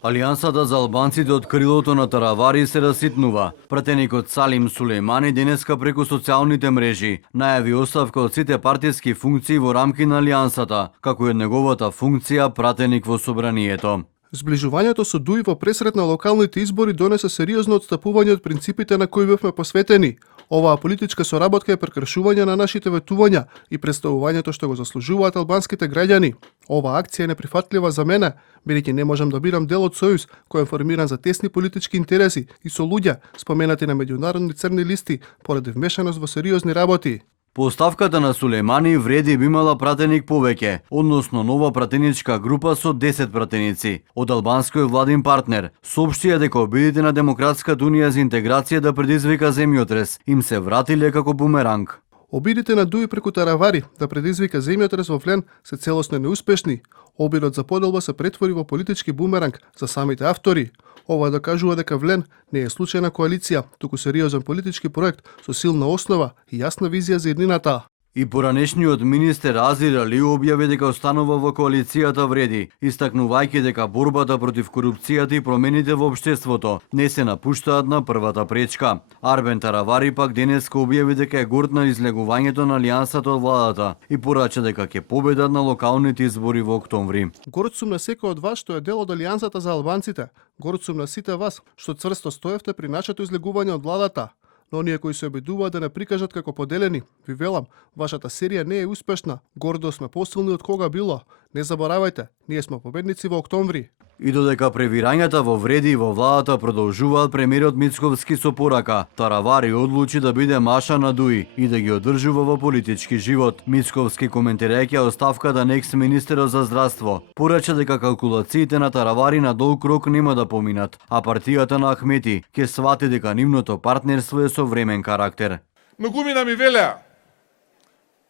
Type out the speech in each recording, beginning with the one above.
Алијансата за албанците од крилото на Таравари се раситнува. Пратеникот Салим Сулејмани денеска преку социјалните мрежи најави оставка од сите партиски функции во рамки на Алијансата, како и од неговата функција пратеник во собранието. Зближувањето со ДУИ во пресрет на локалните избори донесе сериозно отстапување од принципите на кои бевме посветени. Оваа политичка соработка е прекршување на нашите ветувања и представувањето што го заслужуваат албанските граѓани. Оваа акција е неприфатлива за мене, бидејќи не можам да бирам дел од сојуз кој е формиран за тесни политички интереси и со луѓе споменати на меѓународни црни листи поради вмешаност во сериозни работи. По оставката на Сулејмани вреди би имала пратеник повеќе, односно нова пратеничка група со 10 пратеници. Од албанскиот владин партнер соопштија дека обидите на Демократската унија за интеграција да предизвика земјотрес им се вратиле како бумеранг. Обидите на ДУИ преку Таравари да предизвика земјотрес во Влен се целосно неуспешни. Обидот за поделба се претвори во политички бумеранг за самите автори. Ова докажува дека Влен не е случајна коалиција, туку сериозен политички проект со силна основа и јасна визија за еднината. И поранешниот министер Азир Али објави дека останува во коалицијата вреди, истакнувајќи дека борбата против корупцијата и промените во општеството не се напуштаат на првата пречка. Арбен Таравари пак денеска објави дека е горд на излегувањето на алијансата од владата и порача дека ќе победат на локалните избори во октомври. Горд сум на секој од вас што е дел од алијансата за албанците. Горд сум на сите вас што цврсто стоевте при нашето излегување од владата. Но оние кои се обидуваат да не прикажат како поделени, ви велам, вашата серија не е успешна. Гордо сме посилни од кога било. Не заборавајте, ние сме победници во октомври. И додека превирањата во вреди и во владата продолжуваат, премиерот Мицковски со порака Таравари одлучи да биде маша на ДУИ и да ги одржува во политички живот. Мицковски коментирајќи оставката на екс-министерот за здравство, порача дека калкулациите на Таравари на долг рок нема да поминат, а партијата на Ахмети ќе свати дека нивното партнерство е со времен карактер. Многумина ми велеа,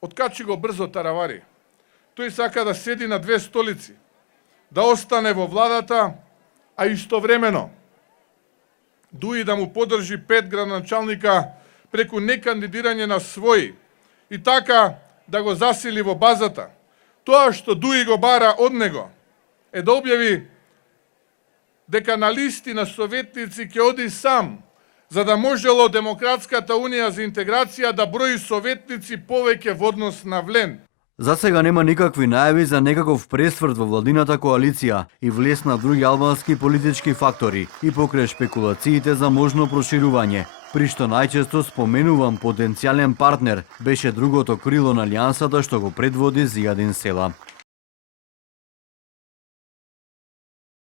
откачи го брзо Таравари. Тој сака да седи на две столици, да остане во владата, а истовремено ДУИ да му подржи 5 градоначалника преку некандидирање на своји и така да го засили во базата. Тоа што ДУИ го бара од него е да објави дека на листи на советници ќе оди сам, за да можело Демократската унија за интеграција да брои советници повеќе во однос на Влен. За сега нема никакви најави за некаков пресврт во владината коалиција и влез на други албански политички фактори и покрај шпекулациите за можно проширување, при што најчесто споменуван потенцијален партнер беше другото крило на алијансата што го предводи Зијадин Села.